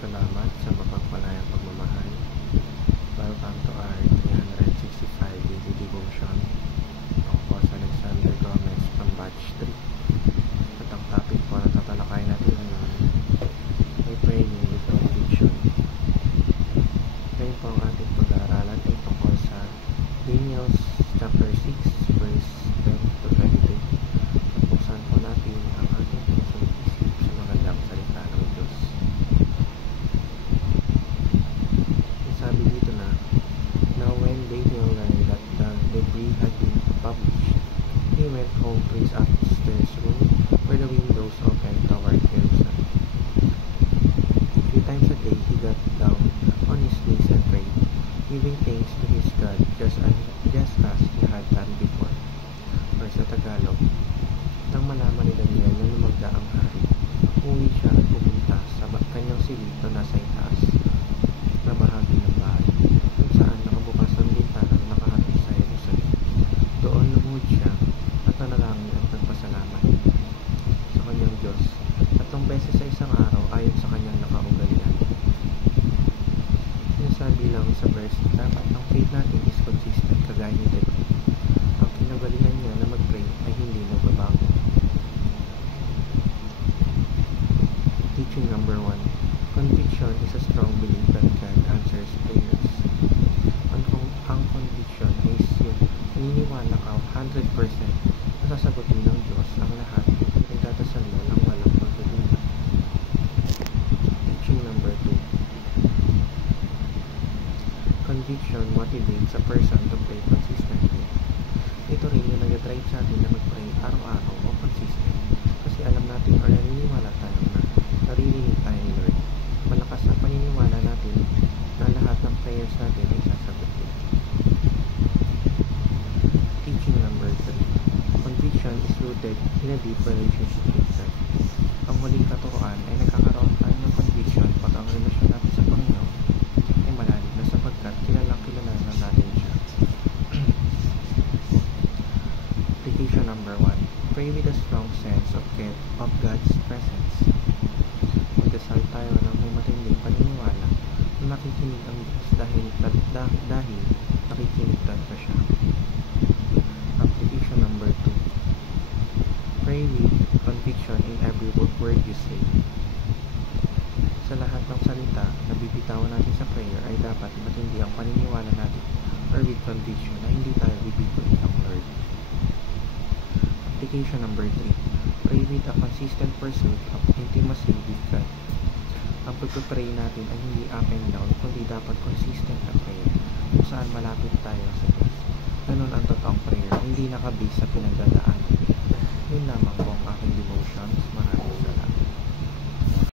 salamat sa mapagpalayang pagmamahal. Welcome to our 365 daily devotion. Ako po si Alexander Gomez from Batch 3. At ang topic po na tatalakay natin ngayon ay praying with conviction. Ngayon po ang ating pag-aaralan ay tungkol sa Daniel chapter 6 verse 10 to 22. At buksan po natin ang ating pusong isip sa magandang salita ng Diyos. Sabi dito na, now when Daniel learned that the decree had been published, he went home to his upstairs room where the windows opened toward Jerusalem. 3 times a day he got down on his knees and prayed, giving thanks to his God just as he had done before. Or sa Tagalog, nang malaman ni Daniel na lumagda ang hari, umuwi siya at pumunta sa kanyang silid na nasa itaas na bahagi ng bahay, kung saan nakabukas ang bintana na nakaharap sa Jerusalem. Doon lumuhod siya at nanalangin at nagpasalamat sa kanyang Diyos 3 beses sa isang araw ayon sa kanyang nakaugalian. Sinasabi lang sa verse, dapat ang faith natin is consistent kagaya ni David. Ang kinagalingan niya na mag-pray ay hindi nagbabago. Teaching number 1. Conviction is a strong belief that God answers prayers. Ang conviction is yung naniniwala ka 100% na sasagutin ng Diyos ang lahat ng nagdadasal mo ng walang pagdududa. Teaching number 2. Conviction motivates a person to pray consistently. Ito rin yung nag-drive sa atin na mag-pray araw-araw o consistent kasi alam natin or naniniwala tayo na naririnig tayo ni Lord. Malakas ang paniniwala natin na lahat ng prayers natin ay sasagutin. Teaching number 3. Conviction is rooted in a deep relationship with God. Ang huling katuroan ay nagkakaroon tayo ng conviction pag ang relasyon natin sa Panginoon ay malalim na sapagkat kilala na natin siya. Application number 1. Pray with a strong sense of God's presence. Magdasal tayo ng may matinding paniniwala na nakikinig ang Diyos dahil nakikinig talaga siya. Application number 2. Pray with conviction in every word you say. Sa lahat ng salita na bibitawan natin sa prayer ay dapat matindi ang paniniwala natin or with conviction na hindi tayo bibiguin ng Lord. Application number 3. Pray with a consistent pursuit of intimacy with God. Ang pagpapray natin ay hindi up and down, kundi dapat consistent na prayer kung saan malapit tayo sa Diyos. Ganun ang totoong prayer, hindi nakabase sa pinagdadaanan.